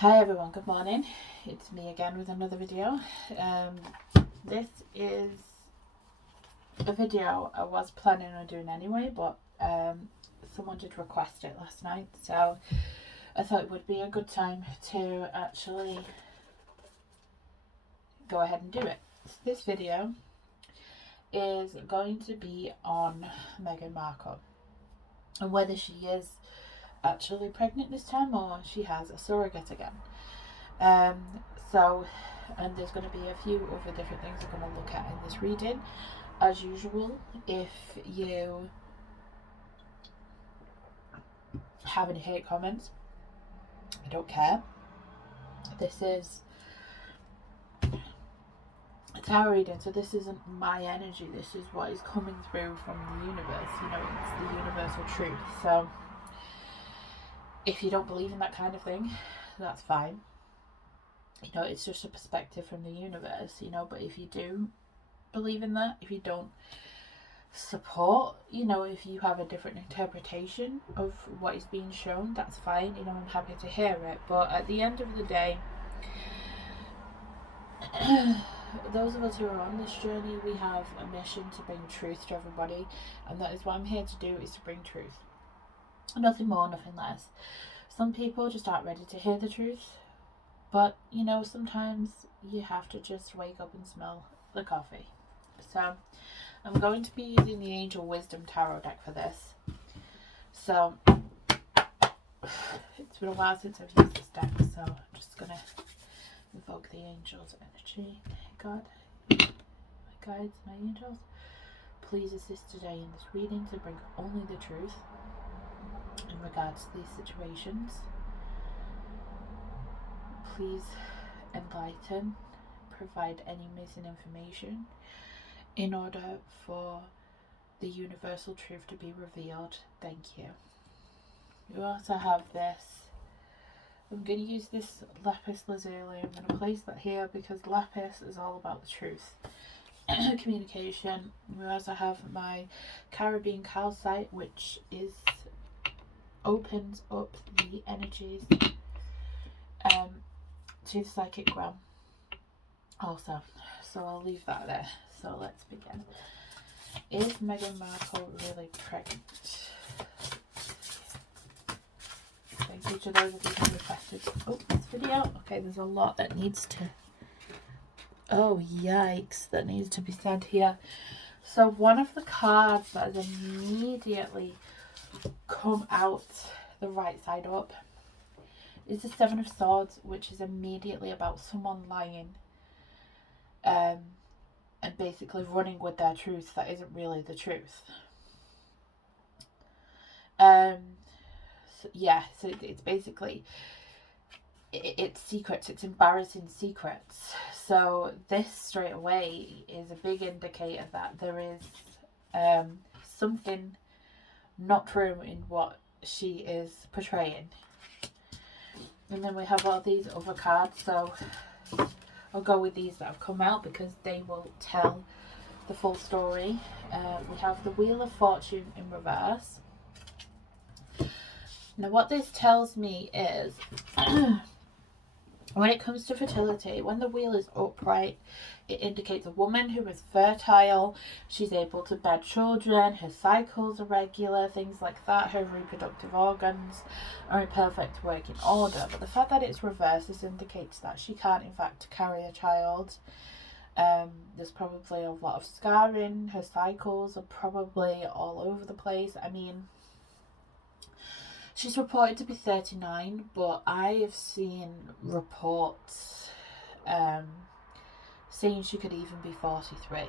Hi everyone, good morning. It's me again with another video. This is a video I was planning on doing anyway, but someone did request it last night, so I thought it would be a good time to actually go ahead and do it. This video is going to be on Meghan Markle and whether she is actually pregnant this time or she has a surrogate again. And there's going to be a few other different things I'm going to look at in this reading. As usual, if you have any hate comments, I don't care. This is a tarot reading, so this isn't my energy. This is what is coming through from the universe. You know, it's the universal truth. So if you don't believe in that kind of thing, that's fine. You know, it's just a perspective from the universe, you know, but if you do believe in that, if you don't support, you know, if you have a different interpretation of what is being shown, that's fine, you know, I'm happy to hear it. But at the end of the day, those of us who are on this journey, we have a mission to bring truth to everybody, and that is what I'm here to do, is to bring truth. Nothing more, nothing less. Some people just aren't ready to hear the truth, but you know, sometimes you have to just wake up and smell the coffee. So I'm going to be using the Angel Wisdom Tarot deck for this. So it's been a while since I've used this deck, so I'm just going to invoke the angels' energy. God, my guides, my angels, please assist today in this reading to bring only the truth in regards to these situations. Please enlighten, provide any missing information in order for the universal truth to be revealed. Thank you. You also have this. I'm going to use this lapis lazuli. I'm going to place that here because lapis is all about the truth. Communication. We also have my Caribbean calcite, which opens up the energies to the psychic realm also. So I'll leave that there. So let's begin. Is Meghan Markle really pregnant? Thank you to those of you who requested this video. Okay, there's a lot that needs to... Oh, yikes. That needs to be said here. So one of the cards that has immediately come out the right side up is the Seven of Swords, which is immediately about someone lying and basically running with their truth that isn't really the truth. So it's basically, it's secrets, it's embarrassing secrets. So this straight away is a big indicator that there is something not true in what she is portraying. And then we have all these other cards, so I'll go with these that have come out because they will tell the full story. We have the Wheel of Fortune in reverse. Now what this tells me is when it comes to fertility, when the wheel is upright, it indicates a woman who is fertile. She's able to bear children, her cycles are regular, things like that. Her reproductive organs are in perfect working order. But the fact that it's reversed, this indicates that she can't in fact carry a child. There's probably a lot of scarring. Her cycles are probably all over the place. I mean, she's reported to be 39, but I have seen reports saying she could even be 43.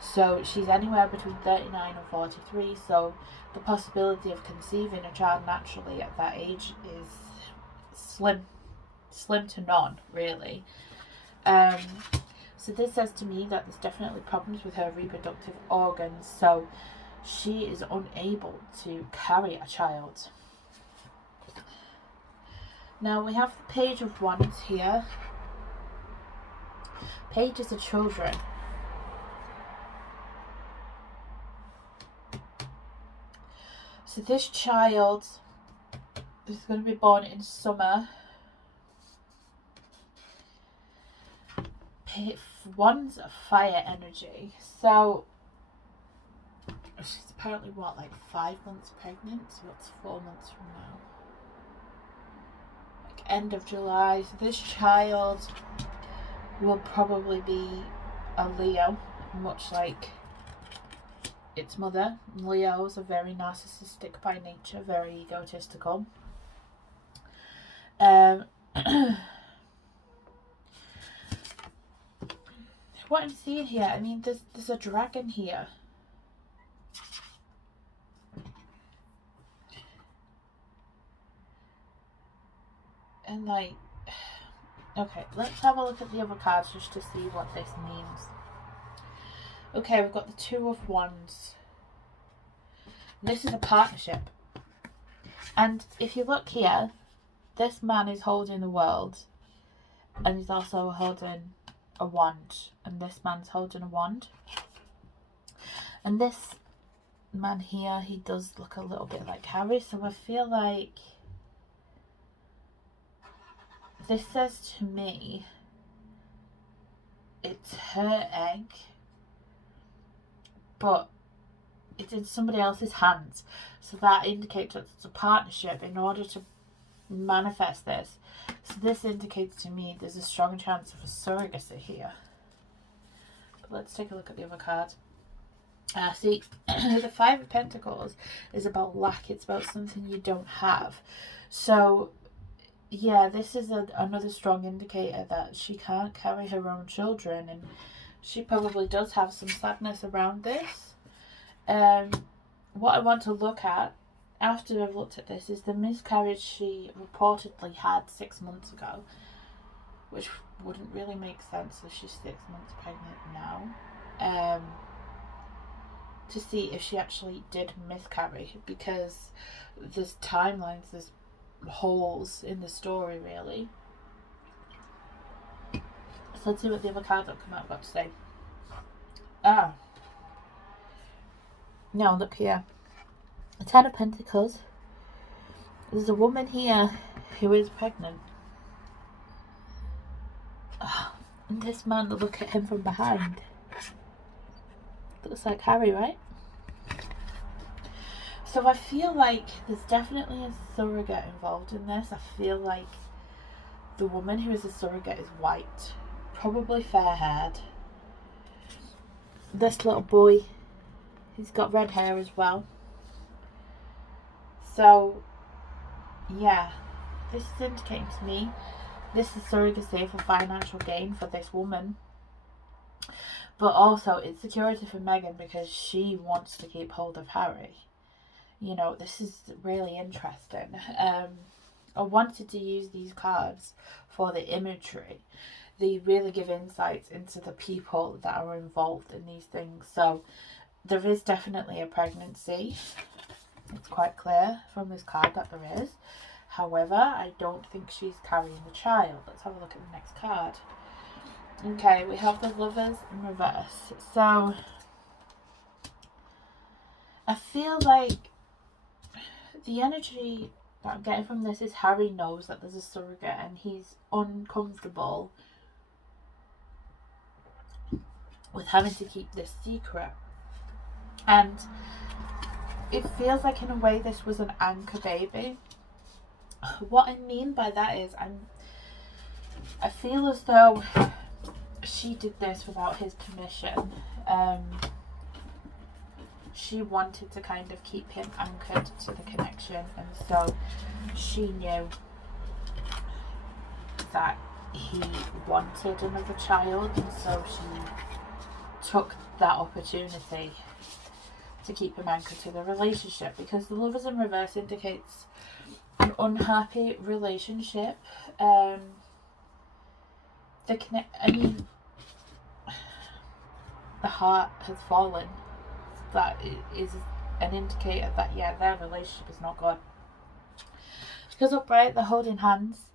So she's anywhere between 39 and 43, so the possibility of conceiving a child naturally at that age is slim to none, really. So this says to me that there's definitely problems with her reproductive organs, so she is unable to carry a child. Now we have the Page of Wands here. Pages of children. So this child is going to be born in summer One's fire energy. So she's apparently what, like 5 months pregnant? So that's 4 months from now. Like end of July. So this child will probably be a Leo, much like its mother. Leos are very narcissistic by nature, very egotistical. What I'm seeing here, I mean, there's a dragon here. And like, okay, let's have a look at the other cards just to see what this means. Okay, we've got the Two of Wands. This is a partnership. And if you look here, this man is holding the world. And he's also holding a wand. And this man's holding a wand. And this man here, he does look a little bit like Harry. So I feel like this says to me, it's her egg, but it's in somebody else's hands. So that indicates that it's a partnership in order to manifest this. So this indicates to me there's a strong chance of a surrogacy here. But let's take a look at the other card. See, the Five of Pentacles is about lack. It's about something you don't have. So yeah, this is another strong indicator that she can't carry her own children, and she probably does have some sadness around this. What I want to look at after I've looked at this is the miscarriage she reportedly had 6 months ago, which wouldn't really make sense if she's 6 months pregnant now. To see if she actually did miscarry, because there's timelines, there's holes in the story really. So let's see what the other cards that come out got to say. Now look here, the Ten of Pentacles. There's a woman here who is pregnant. And this man, look at him from behind. Looks like Harry, right? So I feel like there's definitely a surrogate involved in this. I feel like the woman who is a surrogate is white, probably fair-haired. This little boy, he's got red hair as well. So yeah, this is indicating to me this is surrogacy for financial gain for this woman. But also it's security for Meghan because she wants to keep hold of Harry. You know, this is really interesting. I wanted to use these cards for the imagery. They really give insights into the people that are involved in these things. So there is definitely a pregnancy. It's quite clear from this card that there is. However, I don't think she's carrying the child. Let's have a look at the next card. Okay, we have the Lovers in reverse. So I feel like the energy that I'm getting from this is Harry knows that there's a surrogate and he's uncomfortable with having to keep this secret. And it feels like in a way this was an anchor baby. What I mean by that is I feel as though she did this without his permission. She wanted to kind of keep him anchored to the connection, and so she knew that he wanted another child, and so she took that opportunity to keep him anchored to the relationship, because the Lovers in reverse indicates an unhappy relationship. I mean, the heart has fallen. That is an indicator that, yeah, their relationship is not good. Because upright, they're holding hands,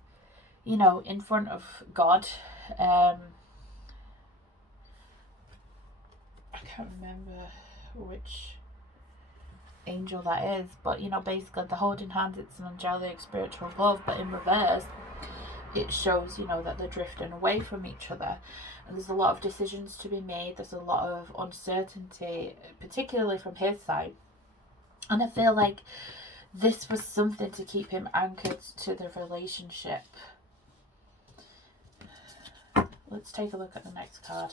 you know, in front of God. I can't remember which angel that is, but, you know, basically they're holding hands. It's an angelic spiritual love, but in reverse, it shows, you know, that they're drifting away from each other. And there's a lot of decisions to be made. There's a lot of uncertainty, particularly from his side. And I feel like this was something to keep him anchored to the relationship. Let's take a look at the next card.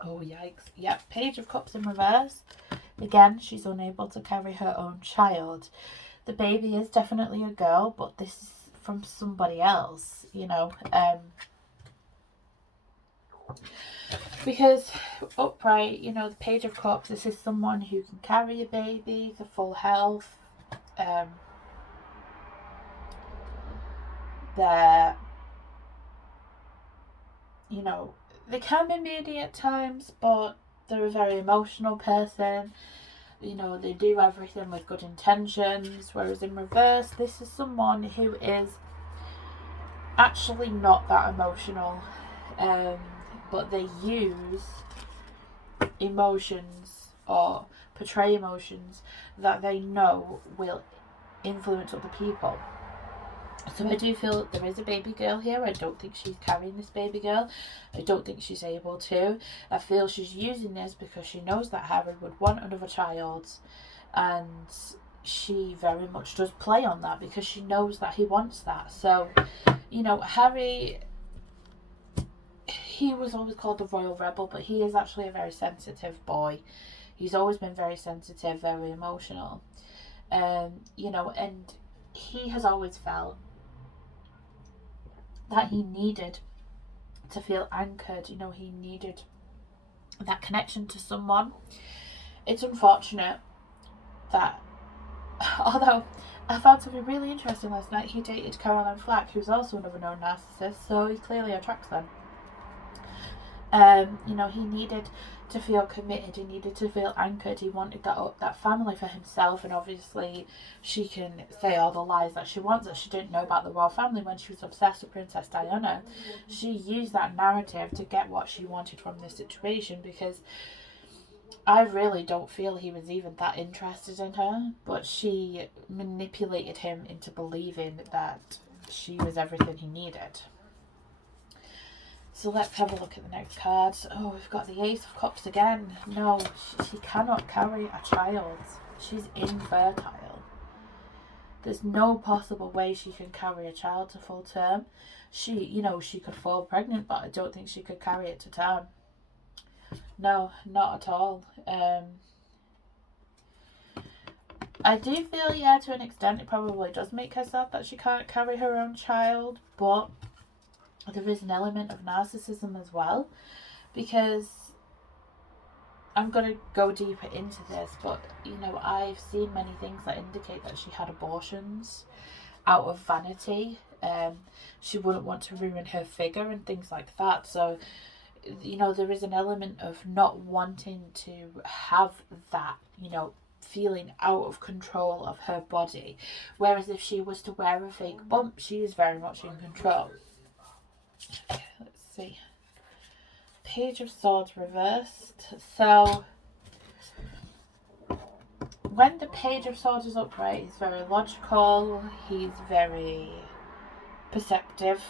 Oh, yikes. Yep, Page of Cups in reverse. Again, she's unable to carry her own child. The baby is definitely a girl, but this is from somebody else, you know. Because upright, you know, the Page of Cups, this is someone who can carry a baby to full health. They're, you know, they can be needy at times, but they're a very emotional person. You know, they do everything with good intentions. Whereas in reverse, this is someone who is actually not that emotional. But they use emotions or portray emotions that they know will influence other people. So I do feel there is a baby girl here. I don't think she's carrying this baby girl. I don't think she's able to. I feel she's using this because she knows that Harry would want another child, and she very much does play on that because she knows that he wants that. So, you know, Harry, he was always called the Royal Rebel, but he is actually a very sensitive boy. He's always been very sensitive, very emotional. You know, and he has always felt that he needed to feel anchored. You know, he needed that connection to someone. It's unfortunate that, although I found something really interesting last night, he dated Caroline Flack, who's also another known narcissist, so he clearly attracts them. You know, he needed to feel committed, he needed to feel anchored, he wanted that family for himself. And obviously she can say all the lies that she wants, that she didn't know about the royal family when she was obsessed with Princess Diana. She used that narrative to get what she wanted from this situation, because I really don't feel he was even that interested in her, but she manipulated him into believing that she was everything he needed. So let's have a look at the next card. Oh, we've got the Ace of Cups again. No, she cannot carry a child. She's infertile. There's no possible way she can carry a child to full term. She, you know, she could fall pregnant, but I don't think she could carry it to term. No, not at all. I do feel, yeah, to an extent, it probably does make her sad that she can't carry her own child, but there is an element of narcissism as well, because I'm going to go deeper into this, but, you know, I've seen many things that indicate that she had abortions out of vanity. She wouldn't want to ruin her figure and things like that. So, you know, there is an element of not wanting to have that, you know, feeling out of control of her body. Whereas if she was to wear a fake bump, she is very much in control. Okay, let's see. Page of Swords reversed. So when the Page of Swords is upright, he's very logical, he's very perceptive,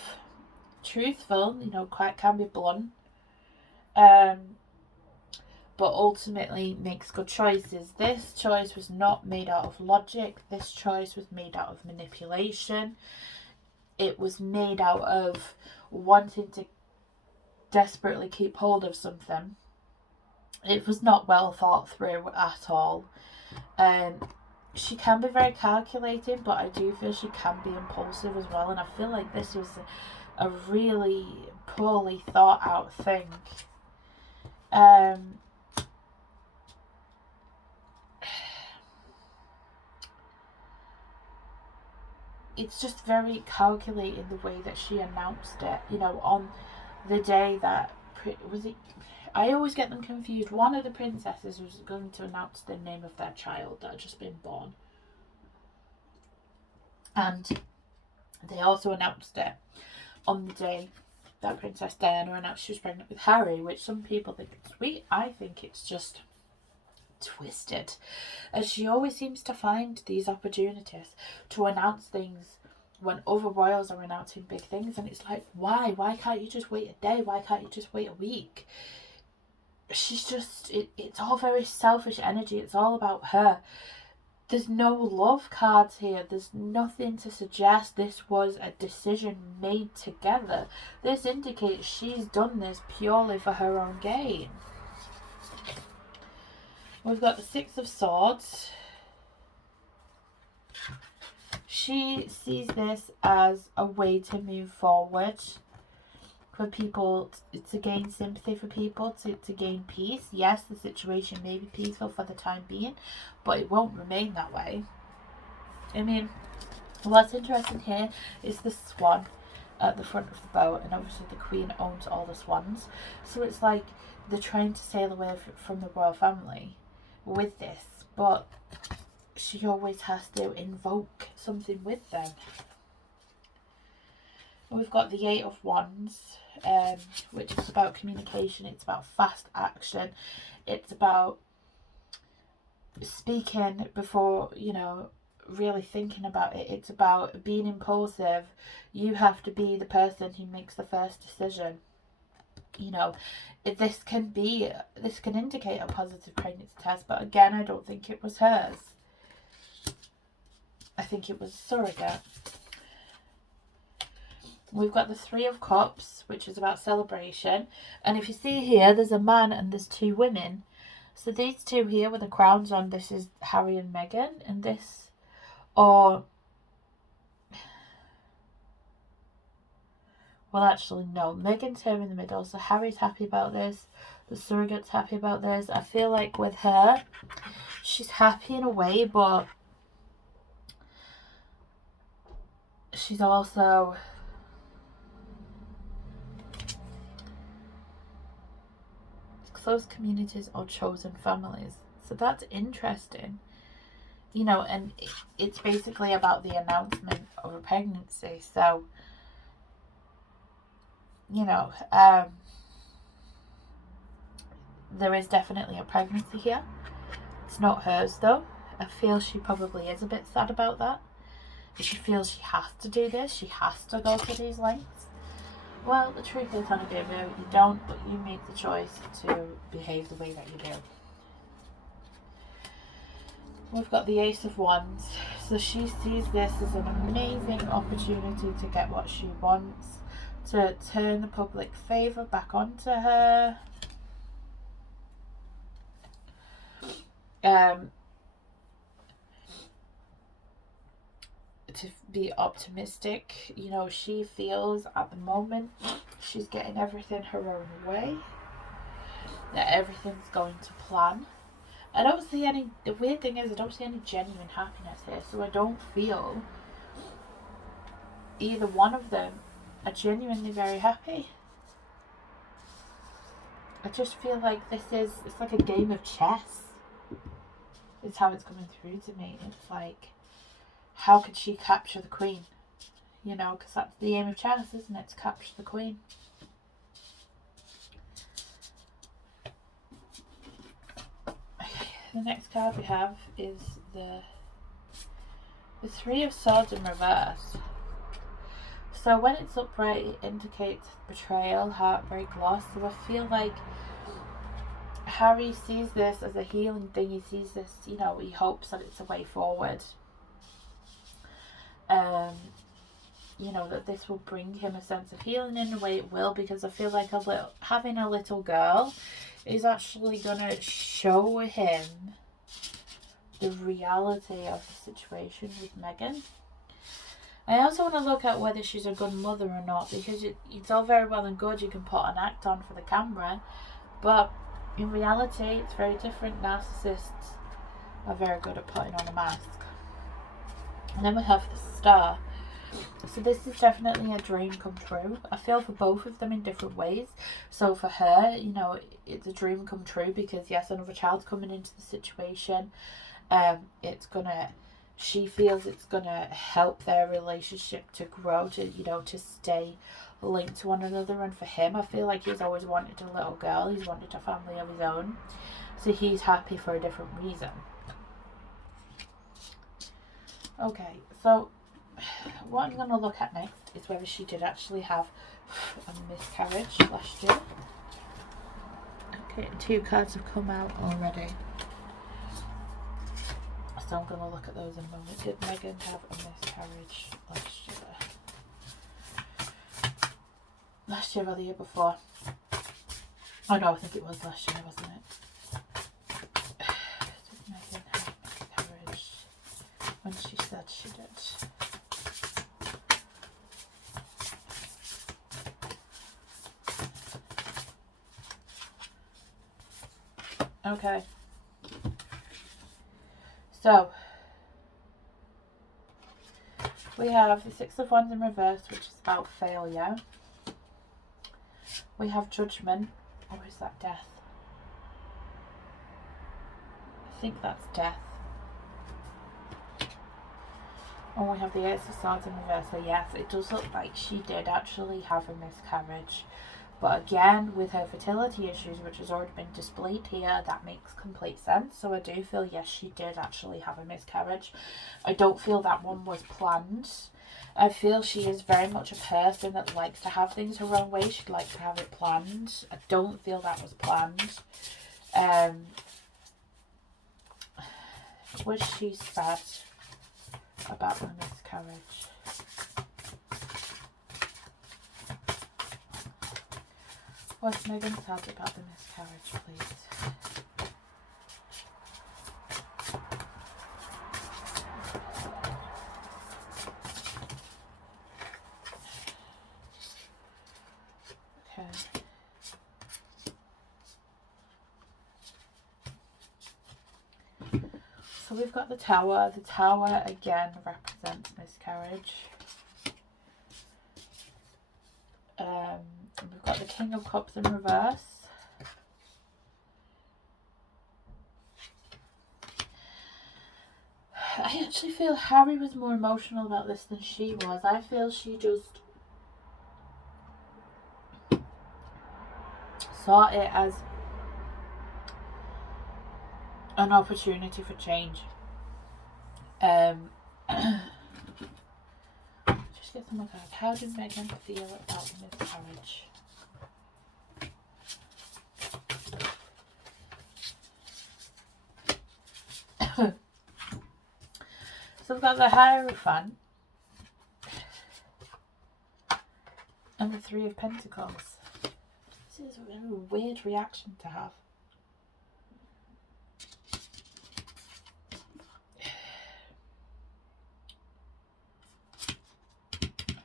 truthful, you know, quite can be blunt, but ultimately makes good choices. This choice was not made out of logic. This choice was made out of manipulation. It was made out of wanting to desperately keep hold of something. It was not well thought through at all. She can be very calculating, but I do feel she can be impulsive as well, and I feel like this was a really poorly thought out thing. It's just very calculated the way that she announced it, you know, on the day that, was it, I always get them confused, one of the princesses was going to announce the name of their child that had just been born, and they also announced it on the day that Princess Diana announced she was pregnant with Harry, which some people think is sweet. I think it's just twisted, as she always seems to find these opportunities to announce things when other royals are announcing big things, and it's like, why? Why can't you just wait a day? Why can't you just wait a week? She's just, it's all very selfish energy. It's all about her. There's no love cards here. There's nothing to suggest this was a decision made together. This indicates she's done this purely for her own gain. We've got the Six of Swords. She sees this as a way to move forward, for people to gain sympathy, for people to gain peace. Yes, the situation may be peaceful for the time being, but it won't remain that way. I mean, what's interesting here is the swan at the front of the boat, and obviously the queen owns all the swans. So it's like they're trying to sail away from the royal family with this, but she always has to invoke something with them. We've got the Eight of Wands, which is about communication. It's about fast action. It's about speaking before, you know, really thinking about it. It's about being impulsive. You have to be the person who makes the first decision. You know, this can indicate a positive pregnancy test, but again, I don't think it was hers. I think it was a surrogate. We've got the Three of Cups, which is about celebration. And if you see here, there's a man and there's two women. So these two here with the crowns on, this is Harry and Meghan. And this, or, well, actually, no. Meghan's here in the middle. So Harry's happy about this. The surrogate's happy about this. I feel like with her, she's happy in a way, but she's also close communities or chosen families. So that's interesting. You know, and it's basically about the announcement of a pregnancy. So, you know, there is definitely a pregnancy here. It's not hers though. I feel she probably is a bit sad about that. She feels she has to do this. She has to go to these lengths. Well, the truth is, honey baby, you don't, but you make the choice to behave the way that you do. We've got the Ace of Wands. So she sees this as an amazing opportunity to get what she wants, to turn the public favour back onto her. To be optimistic. You know, she feels at the moment she's getting everything her own way, that everything's going to plan. I don't see any, the weird thing is I don't see any genuine happiness here, so I don't feel either one of them are genuinely very happy. I just feel like it's like a game of chess. It's how it's coming through to me. It's like, how could she capture the queen? You know, because that's the aim of chess, isn't it? To capture the queen. Okay, the next card we have is the Three of Swords in reverse. So when it's upright, it indicates betrayal, heartbreak, loss. So I feel like Harry sees this as a healing thing. He sees this, you know, he hopes that it's a way forward. You know, that this will bring him a sense of healing. In a way it will, because I feel like having a little girl is actually going to show him the reality of the situation with Meghan. I also want to look at whether she's a good mother or not, because it's all very well and good, you can put an act on for the camera, but in reality it's very different. Narcissists are very good at putting on a mask. And then we have the Star. So this is definitely a dream come true. I feel for both of them in different ways. So for her, you know, it's a dream come true because yes, another child's coming into the situation. She feels it's gonna help their relationship to grow, to, you know, to stay linked to one another. And for him, I feel like he's always wanted a little girl. He's wanted a family of his own. So he's happy for a different reason. Okay, so what I'm going to look at next is whether she did actually have a miscarriage last year. Okay, 2 cards have come out already. So I'm going to look at those in a moment. Did Meghan have a miscarriage last year? Last year or the year before? Oh no, I think it was last year, wasn't it? Did Meghan have a miscarriage when she said she did? Okay. So, we have the 6 of Wands in reverse, which is about failure. We have Judgment, or is that death? I think that's death. And we have the Ace of Swords in reverse, so yes, it does look like she did actually have a miscarriage. But again, with her fertility issues, which has already been displayed here, that makes complete sense. So I do feel, yes, she did actually have a miscarriage. I don't feel that one was planned. I feel she is very much a person that likes to have things her own way. She'd like to have it planned. I don't feel that was planned. Was she sad about the miscarriage? Was Meghan sad about the miscarriage, please? Okay. So we've got the Tower. The Tower again represents miscarriage. We've got the King of Cups in reverse. I actually feel Harry was more emotional about this than she was. I feel she just saw it as an opportunity for change. Just get some more cards. How did Meghan feel about the miscarriage? So we've got the Hierophant and the 3 of Pentacles. This is a really weird reaction to have.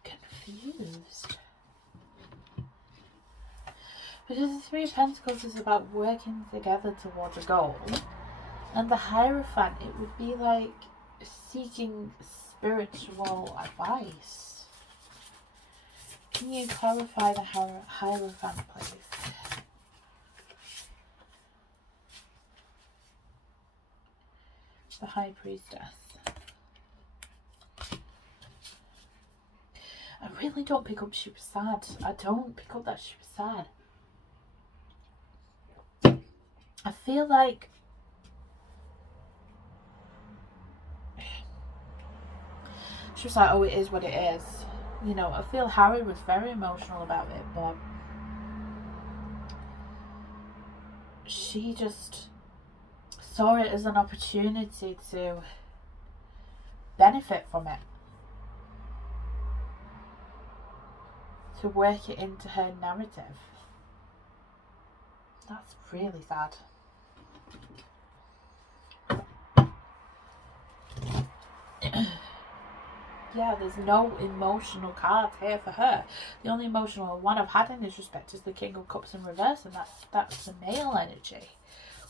Confused. Because the 3 of Pentacles is about working together towards a goal. And the Hierophant, it would be like seeking spiritual advice. Can you clarify the Hierophant, please? The High Priestess. I really don't pick up she was sad. I don't pick up that she was sad. I feel like she was like, oh, it is what it is. You know, I feel Harry was very emotional about it, but she just saw it as an opportunity to benefit from it. To work it into her narrative. That's really sad. Yeah, there's no emotional cards here for her. The only emotional one I've had in this respect is the King of Cups in reverse, and that's the male energy,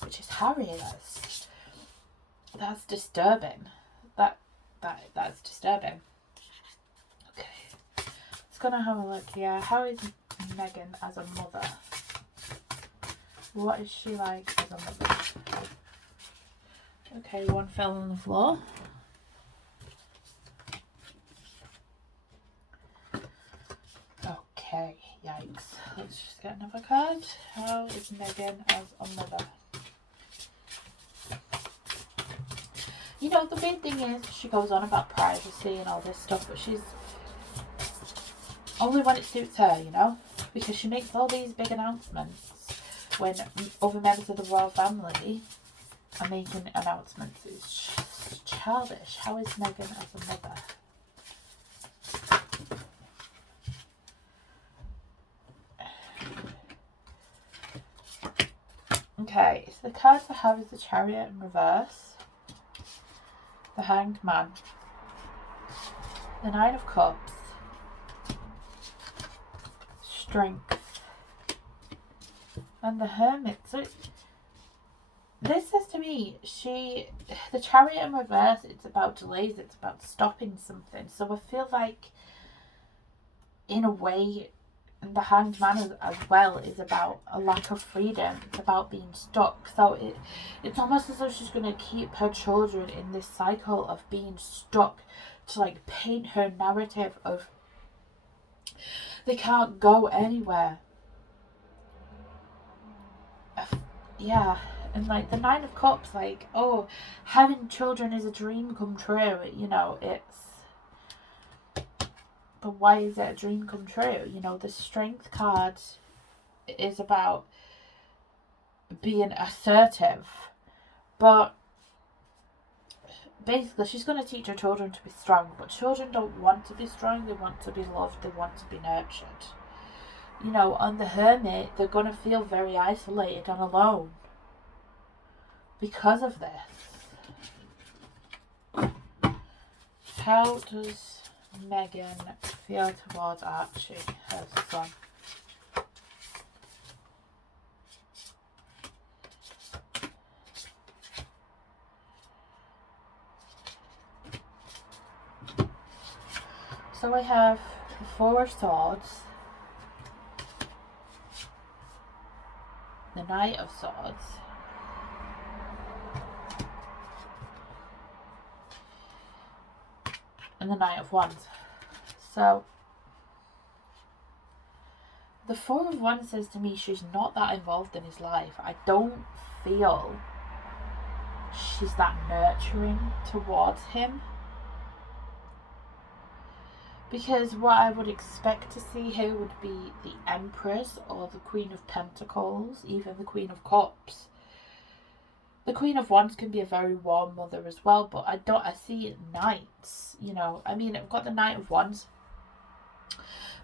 which is Harry. That's disturbing. That's disturbing. Okay, it's gonna have a look here. How is Meghan as a mother? What is she like as a mother? Okay, one fell on the floor. Okay, yikes. Let's just get another card. How is Meghan as a mother? You know, the weird thing is, she goes on about privacy and all this stuff, but she's only when it suits her, you know, because she makes all these big announcements when other members of the royal family are making announcements. It's just childish. How is Meghan as a mother? Okay, so the cards I have is the Chariot in reverse, the Hanged Man, the Nine of Cups, Strength, and the Hermit. So this says to me, the Chariot in reverse, it's about delays, it's about stopping something. So I feel like, in a way, the Hanged Man as well is about a lack of freedom. It's about being stuck. So it's almost as though she's going to keep her children in this cycle of being stuck, to like paint her narrative of they can't go anywhere. Yeah. And like the Nine of Cups, like, oh, having children is a dream come true. You know, but why is it a dream come true? You know, the Strength card is about being assertive. But basically, she's going to teach her children to be strong. But children don't want to be strong. They want to be loved. They want to be nurtured. You know, on the Hermit, they're going to feel very isolated and alone because of this. How does Meghan feel towards Archie, her son? So I have the Four of Swords, the Knight of Swords, and the Knight of Wands. So the Four of Wands says to me she's not that involved in his life. I don't feel she's that nurturing towards him. Because what I would expect to see here would be the Empress or the Queen of Pentacles, even the Queen of Cups. The Queen of Wands can be a very warm mother as well, but I see knights, you know. I mean, I've got the Knight of Wands,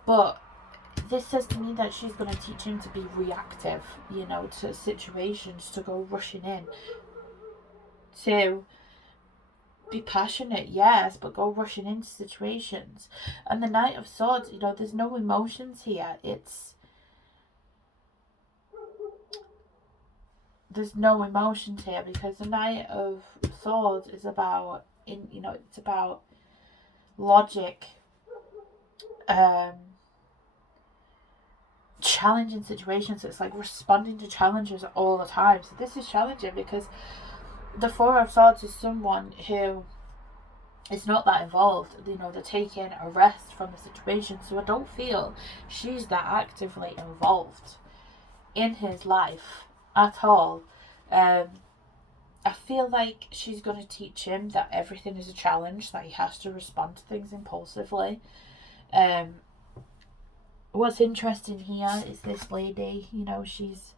but this says to me that she's going to teach him to be reactive, you know, to situations, to go rushing in, to be passionate, yes, but go rushing into situations. And the Knight of Swords, you know, there's no emotions here. There's no emotions here, because the Knight of Swords is about, it's about logic, challenging situations. It's like responding to challenges all the time. So this is challenging because the Four of Swords is someone who is not that involved. You know, they're taking a rest from the situation. So I don't feel she's that actively involved in his life at all. I feel like she's going to teach him that everything is a challenge, that he has to respond to things impulsively. What's interesting here is this lady, you know, she's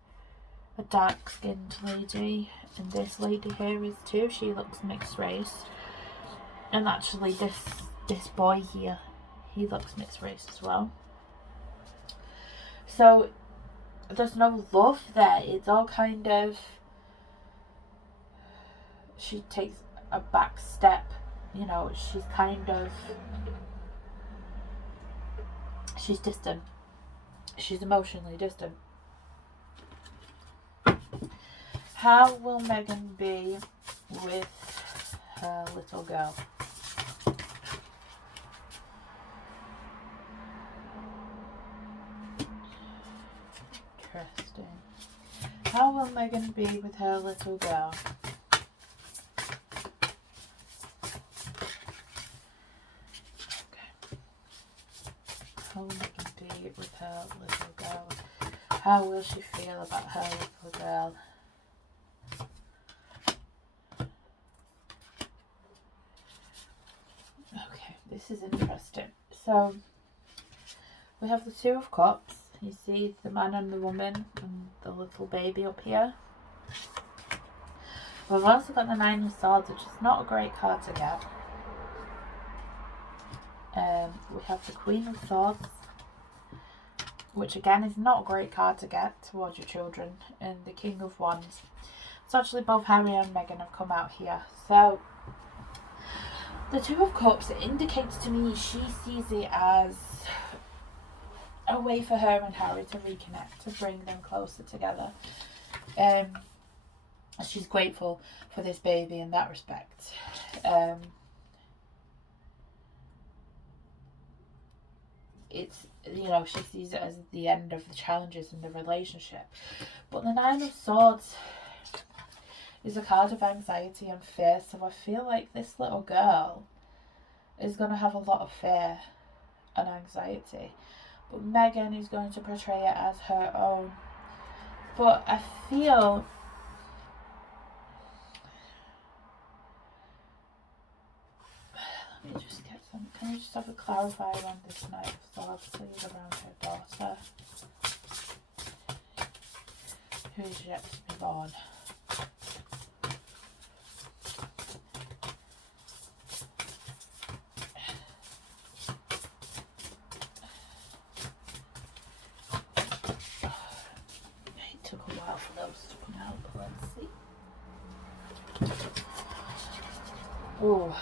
a dark-skinned lady, and this lady here is too. She looks mixed race. And actually this boy here, he looks mixed race as well. So there's no love there. It's all kind of, she takes a back step, you know, she's distant. She's emotionally distant. How will Meghan be with her little girl? Interesting. How will Meghan be with her little girl? Okay. How will Meghan be with her little girl? How will she feel about her little girl? is interesting. So we have the Two of Cups. You see the man and the woman and the little baby up here. We've also got the Nine of Swords, which is not a great card to get. We have the Queen of Swords, which again is not a great card to get towards your children, and the King of Wands. So actually both Harry and Meghan have come out here. So the Two of Cups, it indicates to me she sees it as a way for her and Harry to reconnect, to bring them closer together. She's grateful for this baby in that respect. It's, you know, she sees it as the end of the challenges in the relationship. But the Nine of Swords is a card of anxiety and fear, so I feel like this little girl is going to have a lot of fear and anxiety. But Meghan is going to portray it as her own. But I feel let me just get some. Can we just have a clarifier on this Knight of Swords, please, around her daughter, who is yet to be born? It took a while for those to come out, but let's see. Oh.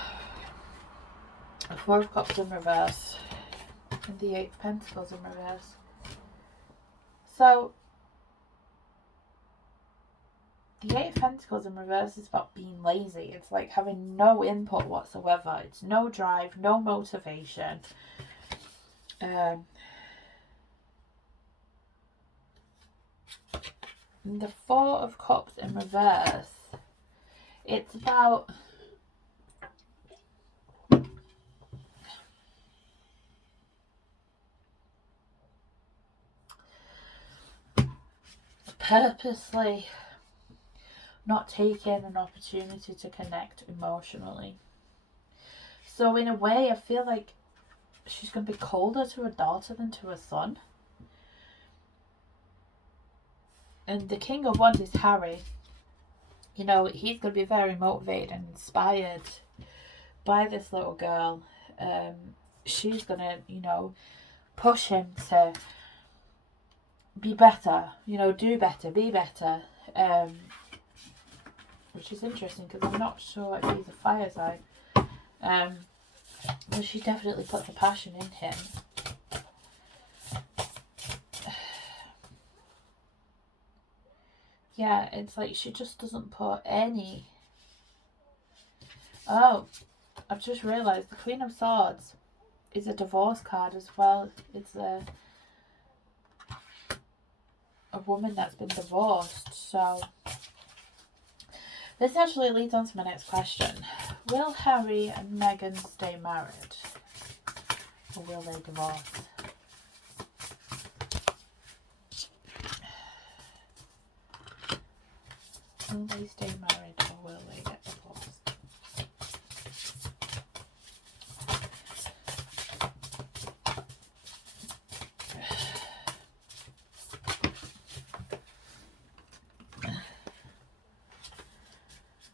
The Four of Cups in reverse and the Eight of Pentacles in reverse. So the Eight of Pentacles in reverse is about being lazy. It's like having no input whatsoever. It's no drive, no motivation. The Four of Cups in reverse, it's about purposely not taking an opportunity to connect emotionally. So in a way, I feel like she's going to be colder to her daughter than to her son. And the King of Wands is Harry. You know, he's going to be very motivated and inspired by this little girl. She's going to, you know, push him to be better, you know, do better, be better, which is interesting because I'm not sure if he's a fire sign, but she definitely puts a passion in him. Yeah, it's like she just doesn't put any. Oh, I've just realised the Queen of Swords is a divorce card as well. It's a woman that's been divorced. So this actually leads on to my next question. Will Harry and Meghan stay married? Or will they divorce? Will they stay married or will they get divorced?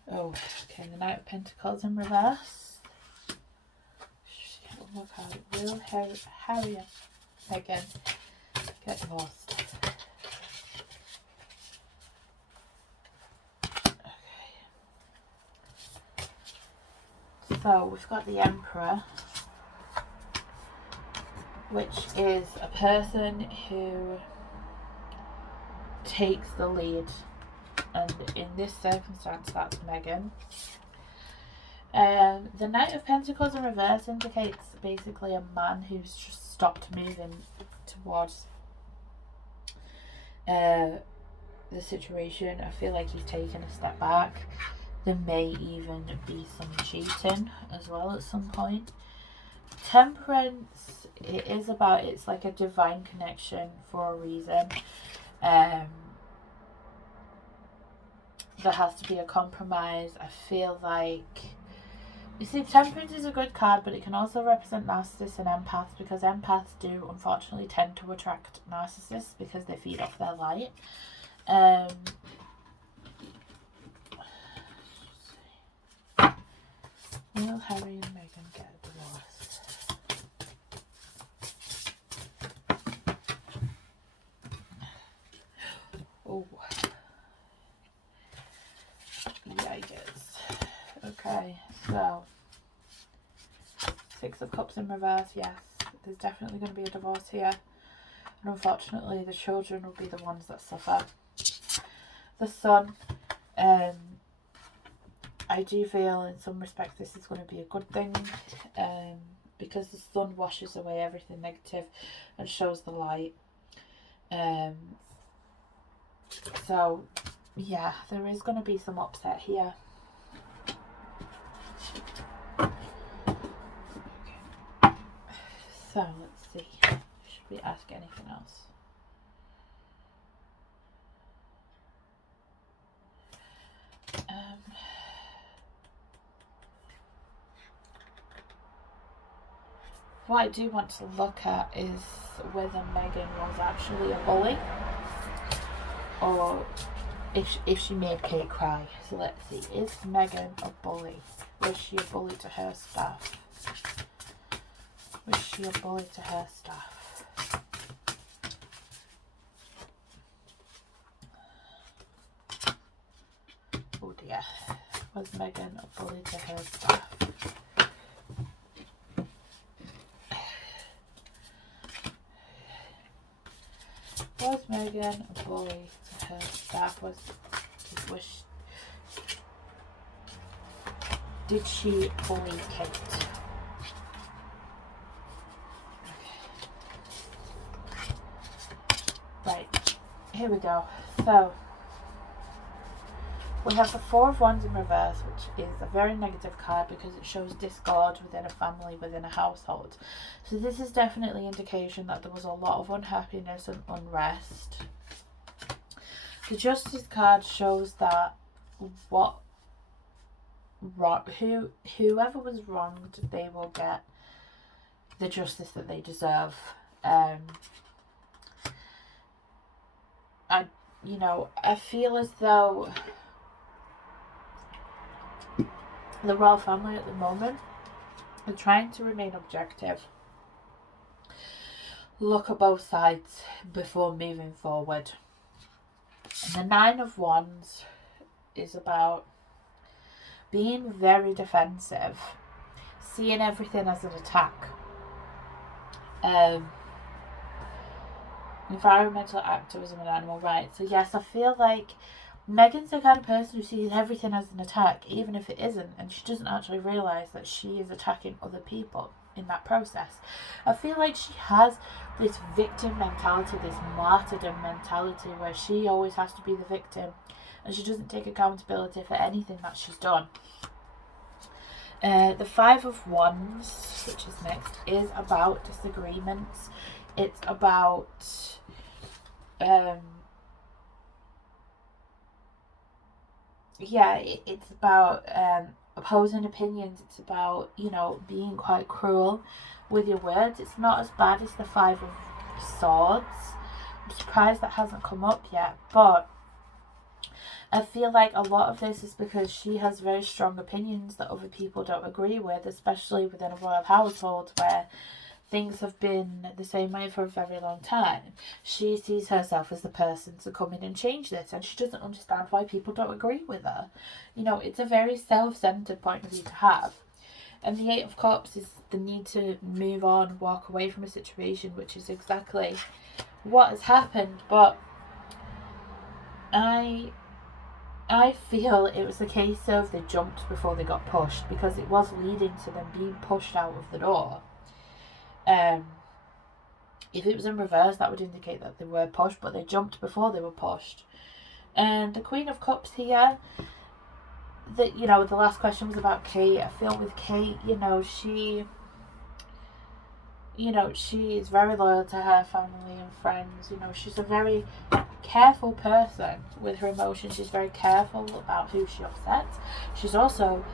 Oh, okay, the Knight of Pentacles in reverse. One more card. Will Harry and Meghan get divorced? So we've got the Emperor, which is a person who takes the lead, and in this circumstance that's Meghan. The Knight of Pentacles in reverse indicates basically a man who's just stopped moving towards the situation. I feel like he's taken a step back. There may even be some cheating as well at some point. Temperance, it is about, it's like a divine connection for a reason. There has to be a compromise. I feel like You see, Temperance is a good card, but it can also represent narcissists and empaths, because empaths do unfortunately tend to attract narcissists because they feed off their light. Will Harry and Meghan get divorced? Oh. Yikes. Okay, so Six of Cups in reverse, yes. There's definitely going to be a divorce here. And unfortunately, the children will be the ones that suffer. The Sun, I do feel in some respects this is going to be a good thing, because the Sun washes away everything negative and shows the light. So, yeah, there is going to be some upset here. So, let's see. Should we ask anything else? What I do want to look at is whether Meghan was actually a bully, or if she made Kate cry. So let's see. Is Meghan a bully? Was she a bully to her staff? Was she a bully to her staff? Oh dear. Was Meghan a bully to her staff? Was Meghan a bully to her staff? Did she bully Kate? Right, here we go. So, we have the Four of Wands in reverse, which is a very negative card because it shows discord within a family, within a household. So this is definitely indication that there was a lot of unhappiness and unrest. The Justice card shows that whoever was wronged, they will get the justice that they deserve. I feel as though the royal family at the moment are trying to remain objective, look at both sides before moving forward. And the Nine of Wands is about being very defensive, seeing everything as an attack. Environmental activism and animal rights. So yes, I feel like Meghan's the kind of person who sees everything as an attack, even if it isn't, and she doesn't actually realise that she is attacking other people in that process. I feel like she has this victim mentality, this martyrdom mentality, where she always has to be the victim and she doesn't take accountability for anything that she's done. The Five of Wands, which is next, is about disagreements. It's about it's about opposing opinions. It's about, being quite cruel with your words. It's not as bad as the Five of Swords. I'm surprised that hasn't come up yet, but I feel like a lot of this is because she has very strong opinions that other people don't agree with, especially within a royal household where things have been the same way for a very long time. She sees herself as the person to come in and change this, and she doesn't understand why people don't agree with her. It's a very self-centered point of view to have. And the Eight of Cups is the need to move on, walk away from a situation, which is exactly what has happened. But I feel it was a case of they jumped before they got pushed, because it was leading to them being pushed out of the door. If it was in reverse, that would indicate that they were pushed, but they jumped before they were pushed. And the Queen of Cups here, the last question was about Kate. I feel with Kate, she is very loyal to her family and friends. She's a very careful person with her emotions. She's very careful about who she upsets. She's also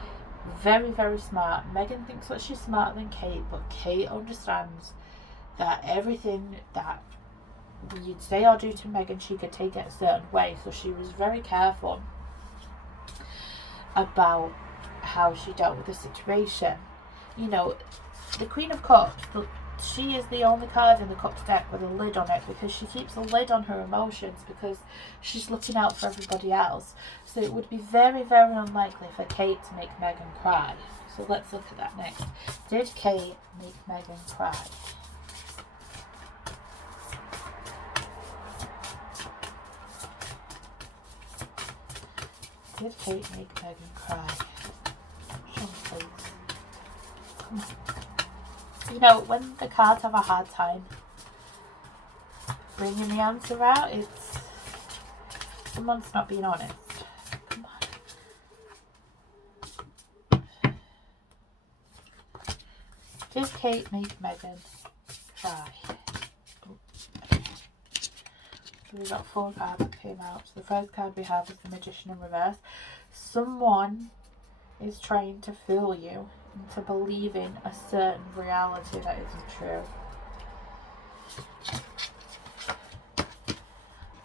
Very, very smart. Meghan thinks that she's smarter than Kate, but Kate understands that everything that you'd say or do to Meghan, she could take it a certain way. So she was very careful about how she dealt with the situation. You know, the Queen of Cups, she is the only card in the Cups deck with a lid on it, because she keeps a lid on her emotions because she's looking out for everybody else. So it would be very, very unlikely for Kate to make Meghan cry. So let's look at that next. Did Kate make Meghan cry? Did Kate make Meghan cry? Show me, please. Come on. You know, when the cards have a hard time bringing the answer out, it's someone's not being honest. Come on. Did Kate make Meghan cry? So we've got 4 cards that came out. So the first card we have is the Magician in reverse. Someone is trying to fool you into believing a certain reality that isn't true.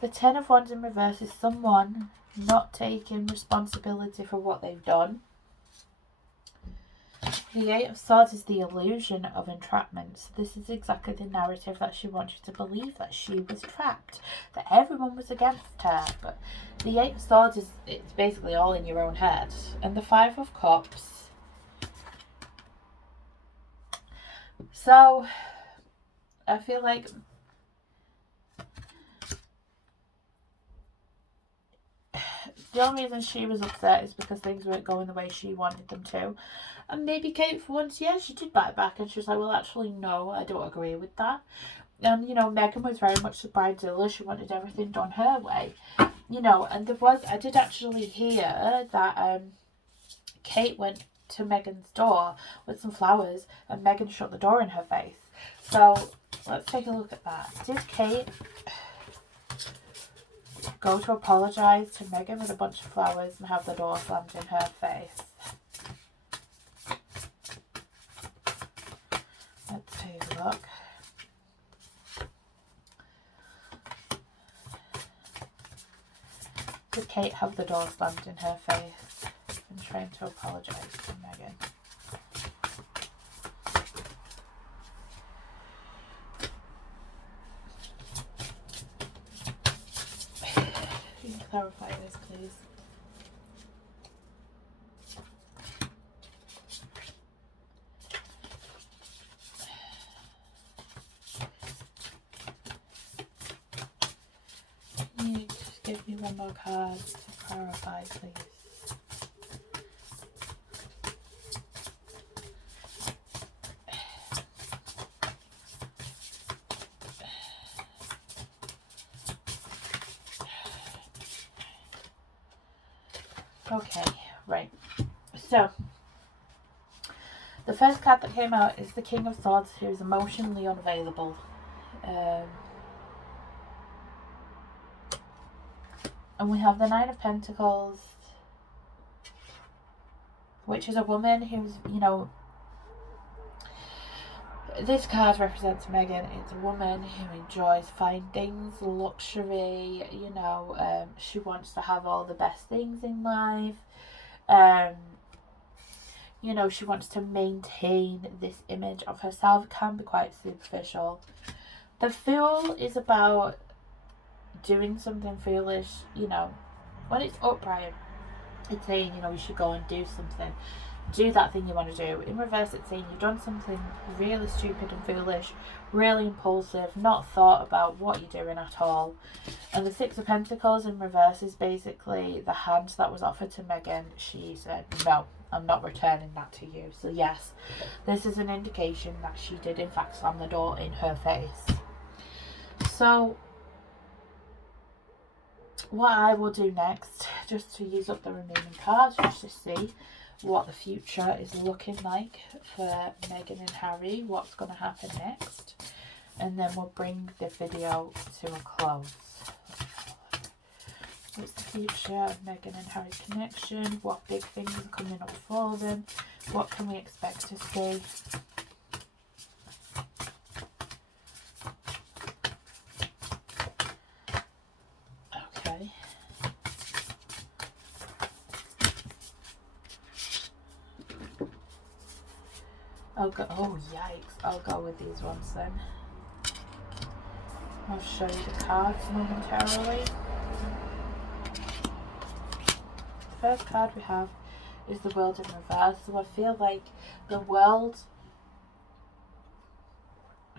The Ten of Wands in reverse is someone not taking responsibility for what they've done. The Eight of Swords is the illusion of entrapment. So this is exactly the narrative that she wants you to believe, that she was trapped, that everyone was against her. But the Eight of Swords is, it's basically all in your own head. And the Five of Cups. So I feel like the only reason she was upset is because things weren't going the way she wanted them to. And maybe Kate, for once, yeah, she did bite back, and she was like, well, actually, no, I don't agree with that. And, you know, Meghan was very much the bridezilla. She wanted everything done her way. You know, and there was, I did actually hear that Kate went to Meghan's door with some flowers, and Meghan shut the door in her face. So let's take a look at that. Did Kate go to apologise to Meghan with a bunch of flowers and have the door slammed in her face? Let's take a look. Did Kate have the door slammed in her face and trying to apologise to Meghan? Can you clarify this, please? Can you just give me one more card to clarify, please? Okay, right. So, the first card that came out is the King of Swords, who is emotionally unavailable. And we have the Nine of Pentacles, which is a woman who's, you know, this card represents Meghan. It's a woman who enjoys fine things, luxury, you know, she wants to have all the best things in life. You know, she wants to maintain this image of herself. It can be quite superficial. The Fool is about doing something foolish, you know. When it's upright, it's saying, you know, you should go and do something. Do that thing you want to do. In reverse, it's saying you've done something really stupid and foolish, really impulsive, not thought about what you're doing at all. And the Six of Pentacles in reverse is basically the hand that was offered to Meghan. She said, no, I'm not returning that to you. So yes, this is an indication that she did in fact slam the door in her face. So what I will do next, just to use up the remaining cards, just to see what the future is looking like for Meghan and Harry, what's going to happen next, and then we'll bring the video to a close. What's the future of Meghan and Harry's connection? What big things are coming up for them? What can we expect to see? Okay. I'll go, oh yikes, I'll go with these ones then. I'll show you the cards momentarily. The first card we have is the World in reverse. So I feel like the world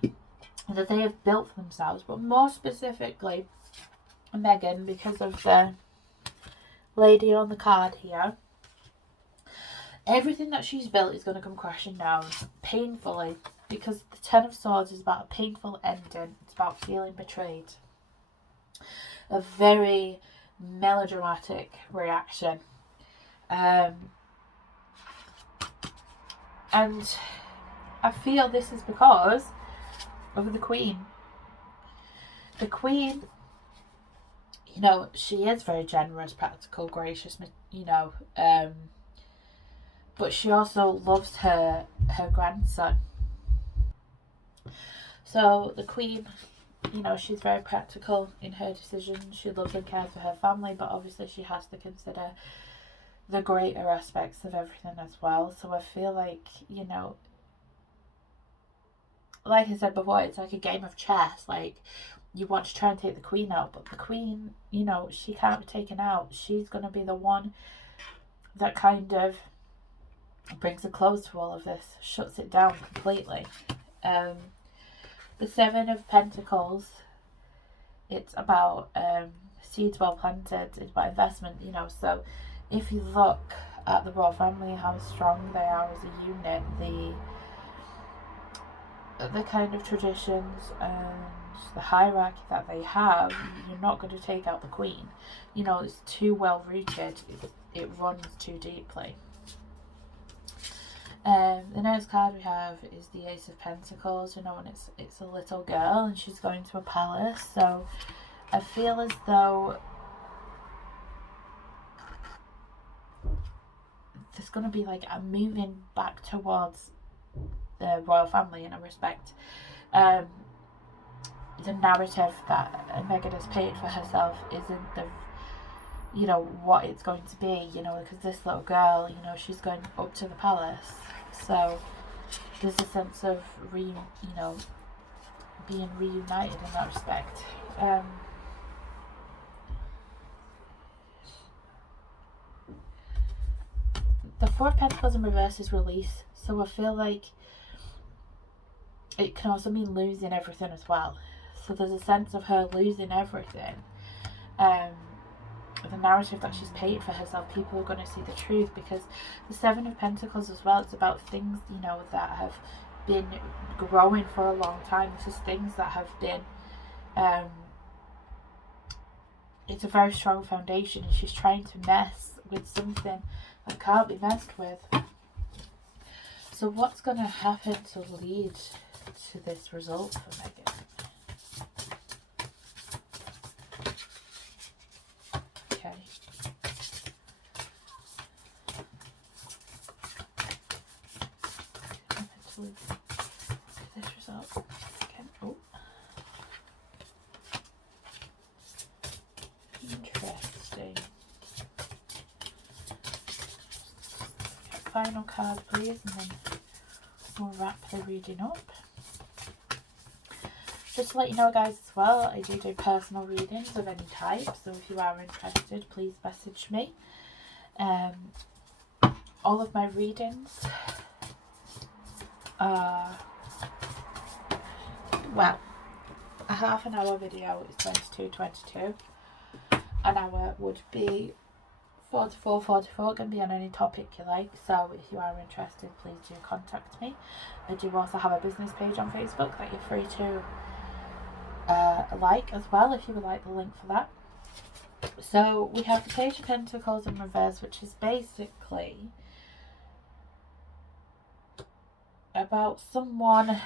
that they have built for themselves, but more specifically Meghan, because of the lady on the card here, everything that she's built is going to come crashing down painfully, because the Ten of Swords is about a painful ending. It's about feeling betrayed. A very melodramatic reaction. And I feel this is because of the Queen. The Queen, you know, she is very generous, practical, gracious, you know, but she also loves her grandson. So the Queen, you know, she's very practical in her decisions. She loves and cares for her family, but obviously she has to consider the greater aspects of everything as well. So I feel like, you know, like I said before, it's like a game of chess. Like, you want to try and take the Queen out, but the Queen, you know, she can't be taken out. She's going to be the one that kind of brings a close to all of this, shuts it down completely. The Seven of Pentacles, it's about seeds well planted, it's about investment, you know. So if you look at the royal family, how strong they are as a unit, the kind of traditions and the hierarchy that they have, you're not going to take out the Queen. You know, it's too well rooted, it runs too deeply. The next card we have is the Ace of Pentacles, you know, and it's a little girl and she's going to a palace. So I feel as though there's going to be like a moving back towards the royal family in a respect. The narrative that Meghan has painted for herself isn't the, you know, what it's going to be, you know, because this little girl, you know, she's going up to the palace. So there's a sense of being reunited in that respect. The Four of Pentacles in reverse is release. So I feel like it can also mean losing everything as well. So there's a sense of her losing everything. The narrative that she's painted for herself, people are going to see the truth, because the Seven of Pentacles as well, it's about things, you know, that have been growing for a long time. This is things that have been, it's a very strong foundation, and she's trying to mess with something that can't be messed with. So what's going to happen to lead to this result for Meghan? Okay. This result. Okay. Oh. Interesting. Final card, please, and then we'll wrap the reading up. Just to let you know, guys, as well, I do personal readings of any type, so if you are interested, please message me. All of my readings are, well, a half an hour video is 22.22. An hour would be 44.44, can be on any topic you like. So if you are interested, please do contact me. I do also have a business page on Facebook that you're free to like as well, if you would like the link for that. So we have the Page of Pentacles in reverse, which is basically about someone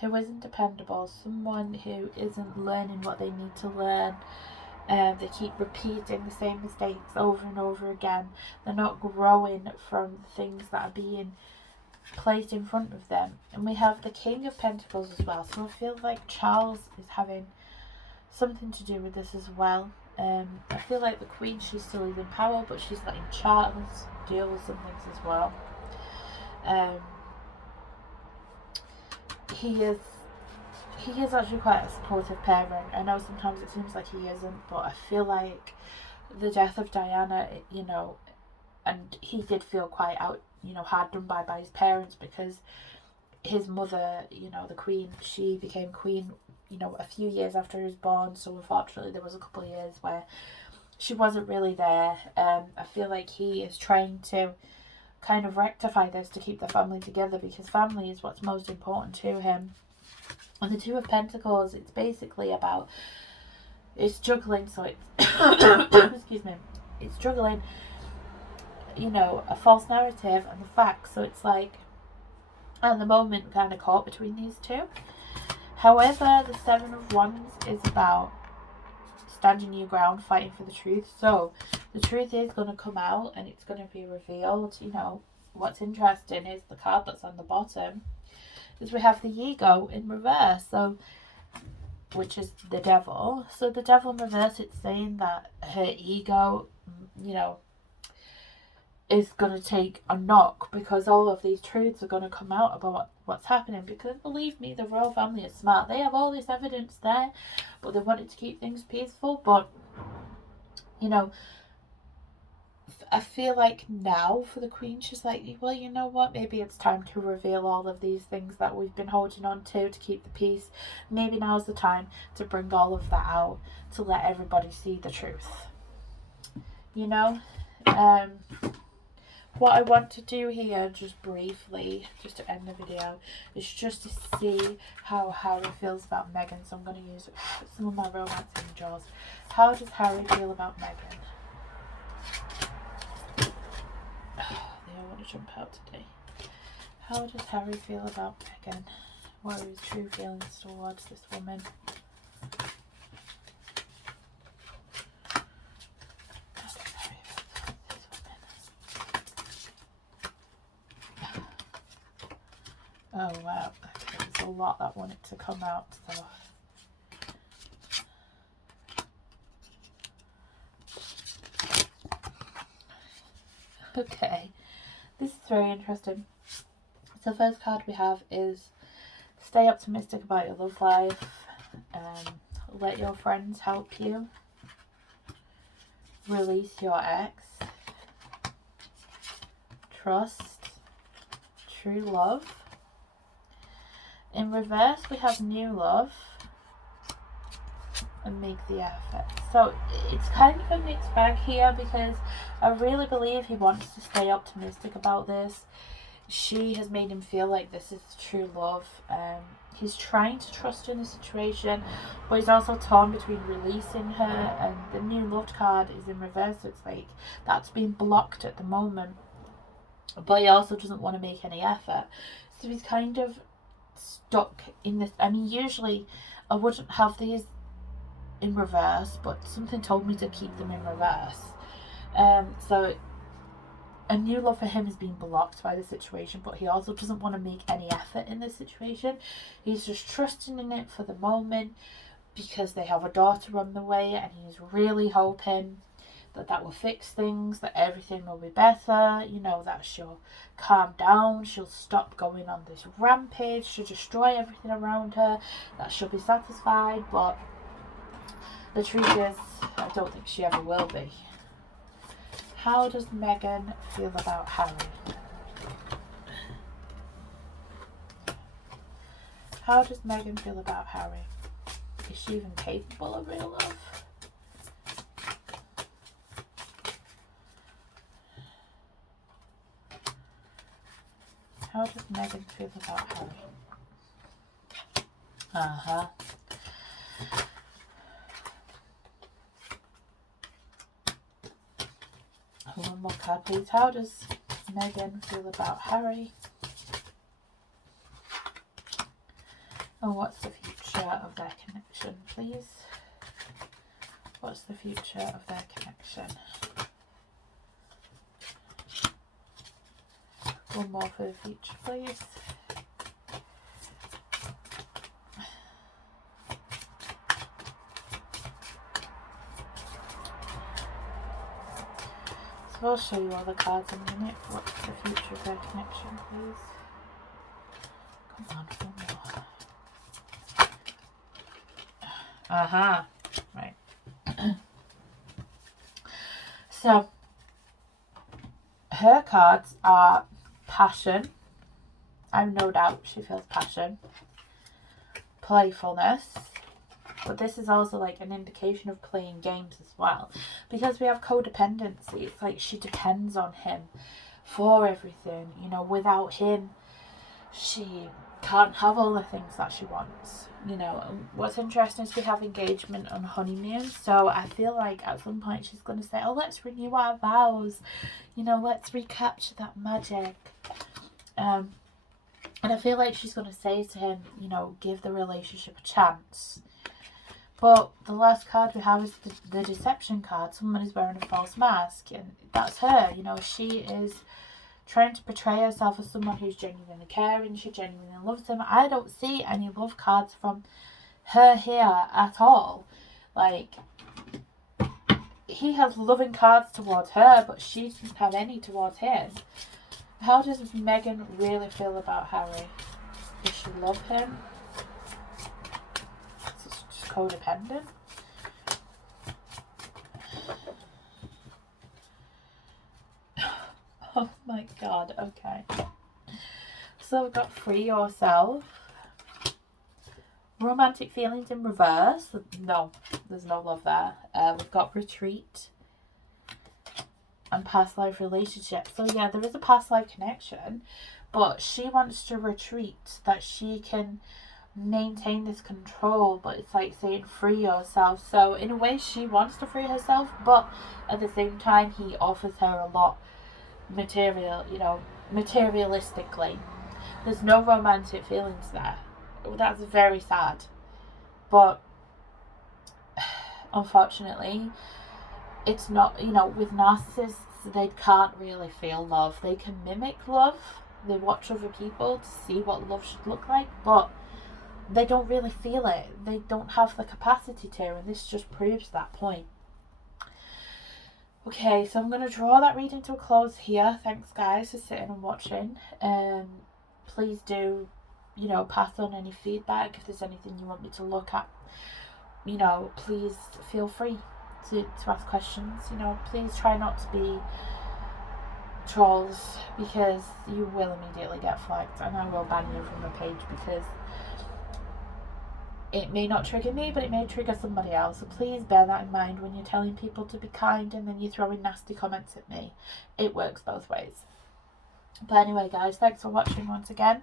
who isn't dependable, someone who isn't learning what they need to learn, They keep repeating the same mistakes over and over again. They're not growing from the things that are being placed in front of them. And we have the King of Pentacles as well. So I feel like Charles is having something to do with this as well. I feel like the Queen, she still is in power, but she's letting Charles deal with some things as well. He is actually quite a supportive parent. I know sometimes it seems like he isn't, but I feel like the death of Diana, you know, and he did feel quite hard done by his parents, because his mother, you know, the Queen, she became Queen, you know, a few years after he was born. So unfortunately there was a couple of years where she wasn't really there. I feel like he is trying to kind of rectify this to keep the family together, because family is what's most important to him. And the Two of Pentacles, it's basically about, it's juggling, so it's excuse me, it's juggling, you know, a false narrative and the facts. So it's like, at the moment, we're kind of caught between these two. However, the Seven of Wands is about standing your ground, fighting for the truth. So the truth is going to come out and it's going to be revealed. You know, what's interesting is the card that's on the bottom is we have the ego in reverse, so, which is the devil. So the devil in reverse, it's saying that her ego, you know, is going to take a knock, because all of these truths are going to come out about what's happening. Because believe me, the royal family is smart. They have all this evidence there, but they wanted to keep things peaceful. But, you know, I feel like now for the Queen, she's like, well, you know what, maybe it's time to reveal all of these things that we've been holding on to keep the peace. Maybe now's the time to bring all of that out, to let everybody see the truth, you know. What I want to do here, just briefly, just to end the video, is just to see how Harry feels about Meghan. So I'm going to use some of my romance angels. How does Harry feel about Meghan? They all want to jump out today. How does Harry feel about Meghan? What are his true feelings towards this woman? Oh wow, okay, there's a lot that wanted to come out, so. Okay, this is very interesting. So the first card we have is stay optimistic about your love life, let your friends help you, release your ex, trust, true love. In reverse, we have new love and make the effort. So it's kind of a mixed bag here, because I really believe he wants to stay optimistic about this. She has made him feel like this is true love. He's trying to trust in the situation, but he's also torn between releasing her, and the new love card is in reverse. So it's like that's being blocked at the moment, but he also doesn't want to make any effort. So he's kind of stuck in this. I mean, usually I wouldn't have these in reverse, but something told me to keep them in reverse. So a new love for him is being blocked by the situation, but he also doesn't want to make any effort in this situation. He's just trusting in it for the moment, because they have a daughter on the way, and he's really hoping that that will fix things, that everything will be better, you know, that she'll calm down, she'll stop going on this rampage, she'll destroy everything around her, that she'll be satisfied. But the truth is, I don't think she ever will be. How does Meghan feel about Harry? How does Meghan feel about Harry? Is she even capable of real love? How does Meghan feel about Harry? One more card, please. How does Meghan feel about Harry? And what's the future of their connection, please? What's the future of their connection? One more for the future, please. So I'll show you all the cards in a minute. What's the future of their connection, please? Come on, one more. Right. So, her cards are passion. I have no doubt she feels passion. Playfulness. But this is also like an indication of playing games as well. Because we have codependency. It's like she depends on him for everything. You know, without him, she can't have all the things that she wants. You know, what's interesting is we have engagement on honeymoon. So I feel like at some point she's going to say, oh, let's renew our vows. You know, let's recapture that magic. And I feel like she's going to say to him, you know, give the relationship a chance. But the last card we have is the deception card. Someone is wearing a false mask. And that's her. You know, she is trying to portray herself as someone who's genuinely caring. She genuinely loves him. I don't see any love cards from her here at all. Like, he has loving cards towards her, but she doesn't have any towards him. How does Meghan really feel about Harry? Does she love him? Is it just codependent? Oh my god, okay. So we've got free yourself. Romantic feelings in reverse. No, there's no love there. We've got retreat. And past life relationship. So yeah, there is a past life connection. But she wants to retreat. That she can maintain this control. But it's like saying free yourself. So in a way she wants to free herself. But at the same time he offers her a lot. Material, you know, materialistically. There's no romantic feelings there. That's very sad. But unfortunately, it's not, you know, with narcissists, they can't really feel love. They can mimic love. They watch other people to see what love should look like, but they don't really feel it. They don't have the capacity to, and this just proves that point. Okay, so I'm going to draw that reading to a close here. Thanks, guys, for sitting and watching. Please do, you know, pass on any feedback. If there's anything you want me to look at, you know, please feel free to ask questions. You know, please try not to be trolls, because you will immediately get flagged, and I will ban you from the page, because it may not trigger me, but it may trigger somebody else. So please bear that in mind when you're telling people to be kind and then you throw in nasty comments at me. It works both ways. But anyway, guys, thanks for watching once again.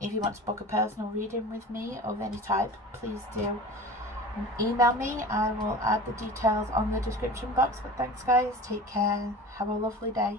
If you want to book a personal reading with me of any type, please do email me. I will add the details on the description box. But thanks, guys. Take care. Have a lovely day.